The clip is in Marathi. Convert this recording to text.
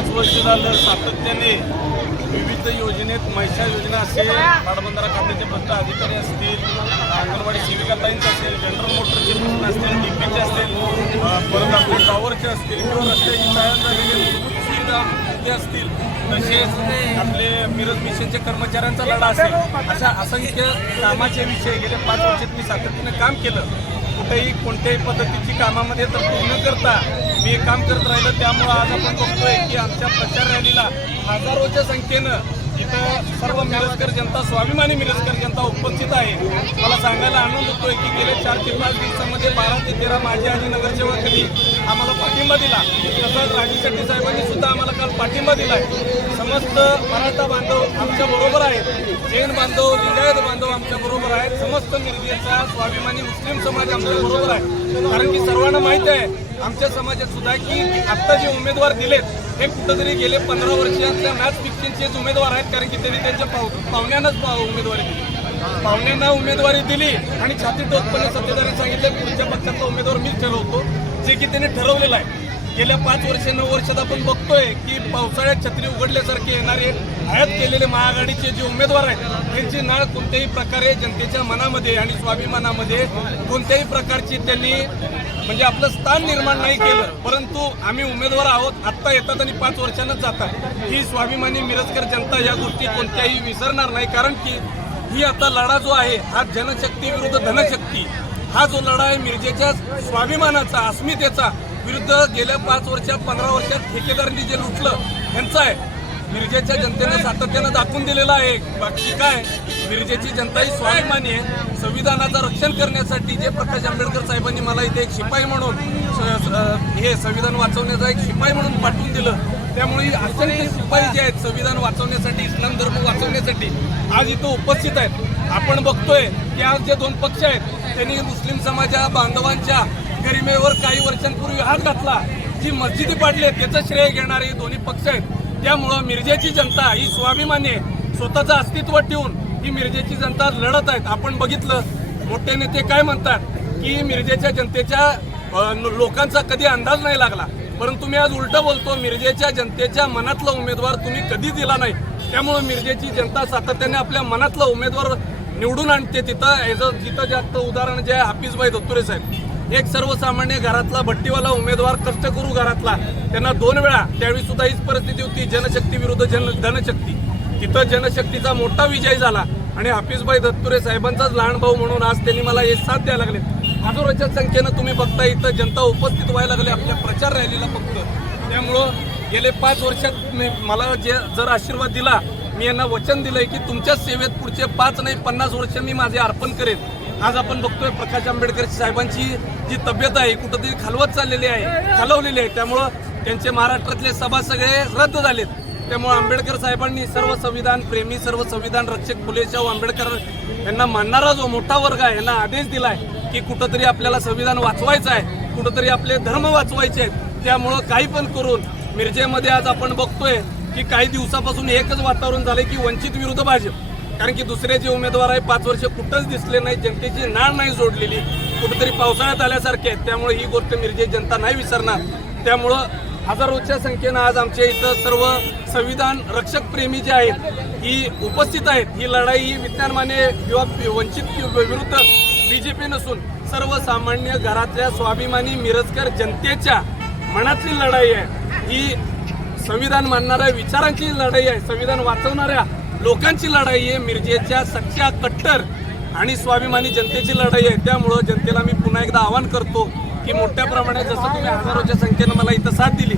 पाच वर्ष झालं सातत्याने विविध योजनेत मैशा योजना असेल पाटबंधारा खात्याचे भ्रष्ट अधिकारी असतील अंगणवाडी सेविकाताईंचे असेल जनरल मोटरचे प्रश्न असतील डीपीचे असतील परत आपले टॉवरचे असतील किंवा रस्त्याची तयार झालेली मूलभूत सुविधा ते असतील तसेच आपले मिरज मिशनचे कर्मचाऱ्यांचा लढा असेल. अशा असंख्य कामाचे विषय गेल्या पाच वर्षात मी सातत्याने काम केलं. कुठेही कोणत्याही पद्धतीची कामामध्ये तरतूद न करता मी एक काम करत राहिलं. त्यामुळं आज आपण बघतोय की आमच्या प्रचार रॅलीला हजारोच्या संख्येनं इथं सर्व मिरजकर जनता स्वाभिमानी मिरजकर जनता उपस्थित आहे. मला सांगायला आनंद होतोय की गेल्या चार ते पाच दिवसामध्ये बारा ते तेरा माजी आणि नगरसेवकांनी आम्हाला पाठिंबा दिला. तसंच राजू शेट्टी साहेबांनी सुद्धा आम्हाला काल पाठिंबा दिला आहे समस्त मराठा बांधव आमच्या बरोबर आहेत. जैन बांधव लिंगायत बांधव समस्त मिरजेचा स्वाभिमानी मुस्लिम समाज आमच्या बरोबर आहे. कारण की सर्वांना माहीत आहे आमच्या समाजात सुद्धा की आता जे उमेदवार दिलेत हे कुठंतरी गेले पंधरा वर्षातल्या मॅच फिक्सिंगचेच उमेदवार आहेत कारण की त्यांनी त्यांच्या पाव पाहुण्यांनाच उमेदवारी दिली. पाहुण्यांना उमेदवारी दिली आणि छाती टोचपणे सत्तेधारी सांगितले पुढच्या पक्षातला उमेदवार मीच ठरवतो जे की त्यांनी ठरवलेलं आहे. गेल्या पाच वर्ष नऊ वर्षात आपण बघतोय की पावसाळ्यात छत्री उघडल्यासारखे येणारे आयात केलेले महाआघाडीचे जे उमेदवार आहेत त्यांची नाळ कोणत्याही प्रकारे जनतेच्या मनामध्ये आणि स्वाभिमानामध्ये कोणत्याही प्रकारची त्यांनी म्हणजे आपलं स्थान निर्माण नाही केलं. परंतु आम्ही उमेदवार आहोत आत्ता येतात आणि पाच वर्षांनाच जातात. ही स्वाभिमानी मिरजकर जनता या गोष्टी कोणत्याही विसरणार नाही. कारण की ही आता लढा जो आहे हा जनशक्ती विरुद्ध धनशक्ती. हा जो लढा आहे मिरजेच्या स्वाभिमानाचा अस्मितेचा विरुद्ध गेल्या पाच वर्षात पंधरा वर्षात ठेकेदारांनी जे लुटलं त्यांचं आहे. मिरजेच्या जनतेने सातत्यानं दाखवून दिलेलं आहे. बाकी काय? मिरजेची जनता ही स्वाभिमानी आहे. संविधानाचं रक्षण करण्यासाठी जे प्रकाश आंबेडकर साहेबांनी मला इथे एक शिपाई म्हणून हे संविधान वाचवण्याचा एक शिपाई म्हणून पाठवून दिलं. त्यामुळे ही असंख्य शिपाई जे आहेत संविधान वाचवण्यासाठी इस्लाम धर्म वाचवण्यासाठी आज इथं उपस्थित आहेत. आपण बघतोय की आज जे दोन पक्ष आहेत त्यांनी मुस्लिम समाजा बांधवांच्या गरिमेवर काही वर्षांपूर्वी हात घातला. जी मस्जिदी पाडली आहे, त्याचं श्रेय घेणारे हे दोन्ही पक्ष आहेत. त्यामुळं मिरजेची जनता ही स्वाभिमानी आहे. स्वतःचं अस्तित्व ठेवून ही मिरजेची जनता लढत आहेत. आपण बघितलं मोठे नेते काय म्हणतात? की मिरजेच्या जनतेच्या लोकांचा कधी अंदाज नाही लागला. परंतु मी आज उलट बोलतो मिरजेच्या जनतेच्या मनातला उमेदवार तुम्ही कधी दिला नाही. त्यामुळं मिरजेची जनता सातत्याने आपल्या मनातला उमेदवार निवडून आणते तिथं. याचं जिथं जास्त उदाहरण जे आहे हाफिजभाई दत्तुरे साहेब. एक सर्वसामान्य घरातला भट्टीवाला उमेदवार कष्ट करू घरातला. त्यांना दोन वेळा त्यावेळी सुद्धा हीच परिस्थिती होती जनशक्ती विरुद्ध जन धनशक्ती. तिथं जनशक्तीचा मोठा विजय झाला आणि हाफिजभाई दत्तुरे साहेबांचाच लहान भाऊ म्हणून आज त्यांनी मला हे साथ द्यायला लागले हजारोच्या संख्येनं तुम्ही बघता इथं जनता उपस्थित व्हायला लागले आपल्या प्रचार रॅलीला फक्त. त्यामुळं गेले पाच वर्षात मी मला जे जर आशीर्वाद दिला मी यांना वचन दिलंय की तुमच्या सेवेत पुढचे पाच नाही पन्नास वर्ष मी माझे अर्पण करेन. आज आपण बघतोय प्रकाश आंबेडकर साहेबांची जी तब्येत आहे कुठंतरी खालवत चाललेली आहे खालवलेली आहे. त्यामुळं त्यांचे महाराष्ट्रातले सभा सगळे रद्द झालेत. त्यामुळे आंबेडकर साहेबांनी सर्व संविधान प्रेमी सर्व संविधान रक्षक फुलेशाहू आंबेडकर यांना मानणारा जो मोठा वर्ग आहे यांना आदेश दिलाय की कुठंतरी आपल्याला संविधान वाचवायचं आहे कुठंतरी आपले धर्म वाचवायचे आहेत. त्यामुळं काही पण करून मिरजेमध्ये आज आपण बघतोय की काही दिवसापासून एकच वातावरण झालंय की वंचित विरुद्ध भाजप. कारण की दुसरे जे उमेदवार आहे पाच वर्ष कुठंच दिसले नाही जनतेची नाळ नाही जोडलेली. कुठेतरी पावसाळ्यात आल्यासारखे आहेत. त्यामुळे ही गोष्ट मिरजे जनता नाही विसरणार. त्यामुळं हजारोच्या संख्येनं आज आमच्या इथं सर्व संविधान रक्षक प्रेमी जे आहेत ही उपस्थित आहेत. ही लढाई ही विज्ञानमाने किंवा वंचित विरुद्ध बीजेपी नसून सर्वसामान्य घरातल्या स्वाभिमानी मिरजकर जनतेच्या मनातली लढाई आहे. ही संविधान मानणाऱ्या विचारांची लढाई आहे. संविधान वाचवणाऱ्या लोकांची लढाई आहे मिरजेच्या सच्च्या कट्टर आणि स्वाभिमानी जनतेची लढाई आहे. त्यामुळं जनतेला मी पुन्हा एकदा आवाहन करतो की मोठ्या प्रमाणात जसं तुम्ही हजारोच्या संख्येनं मला इथं साथ दिली.